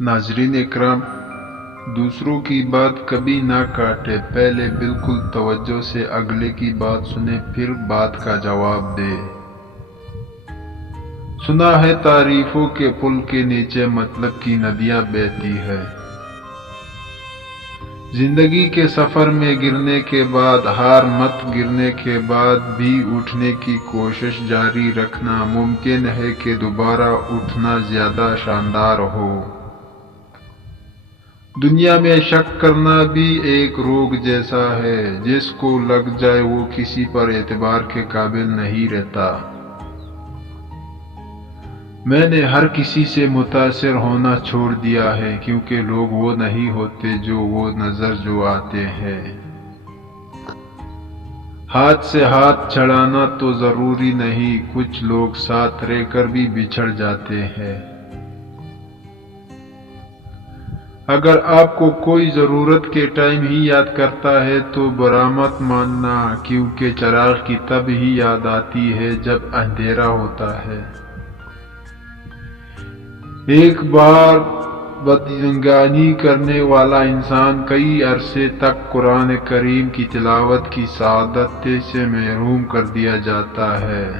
ناظرین اکرام، دوسروں کی بات کبھی نہ کاٹے، پہلے بالکل توجہ سے اگلے کی بات سنے، پھر بات کا جواب دے۔ سنا ہے تعریفوں کے پل کے نیچے مطلب کی ندیاں بہتی ہے۔ زندگی کے سفر میں گرنے کے بعد ہار مت، گرنے کے بعد بھی اٹھنے کی کوشش جاری رکھنا، ممکن ہے کہ دوبارہ اٹھنا زیادہ شاندار ہو۔ دنیا میں شک کرنا بھی ایک روگ جیسا ہے، جس کو لگ جائے وہ کسی پر اعتبار کے قابل نہیں رہتا۔ میں نے ہر کسی سے متاثر ہونا چھوڑ دیا ہے، کیونکہ لوگ وہ نہیں ہوتے جو وہ نظر جو آتے ہیں۔ ہاتھ سے ہاتھ چھڑانا تو ضروری نہیں، کچھ لوگ ساتھ رہ کر بھی بچھڑ جاتے ہیں۔ اگر آپ کو کوئی ضرورت کے ٹائم ہی یاد کرتا ہے تو برا مت ماننا، کیونکہ چراغ کی تب ہی یاد آتی ہے جب اندھیرا ہوتا ہے۔ ایک بار بدعنوانی کرنے والا انسان کئی عرصے تک قرآن کریم کی تلاوت کی سعادت سے محروم کر دیا جاتا ہے۔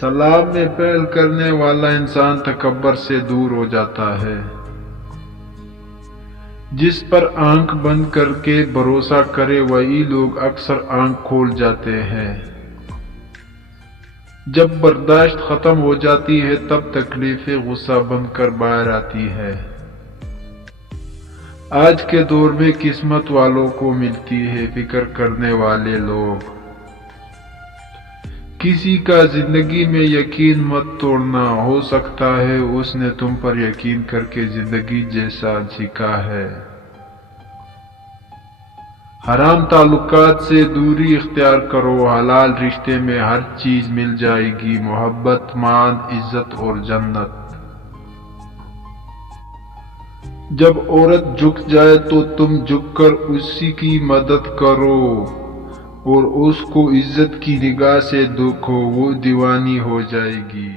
سلام میں پہل کرنے والا انسان تکبر سے دور ہو جاتا ہے۔ جس پر آنکھ بند کر کے بھروسہ کرے وہی لوگ اکثر آنکھ کھول جاتے ہیں۔ جب برداشت ختم ہو جاتی ہے تب تکلیف غصہ بن کر باہر آتی ہے۔ آج کے دور میں قسمت والوں کو ملتی ہے فکر کرنے والے لوگ۔ کسی کا زندگی میں یقین مت توڑنا، ہو سکتا ہے اس نے تم پر یقین کر کے زندگی جیسا سیکھا ہے۔ حرام تعلقات سے دوری اختیار کرو، حلال رشتے میں ہر چیز مل جائے گی، محبت، مان، عزت اور جنت۔ جب عورت جھک جائے تو تم جھک کر اسی کی مدد کرو اور اس کو عزت کی نگاہ سے دیکھو، وہ دیوانی ہو جائے گی۔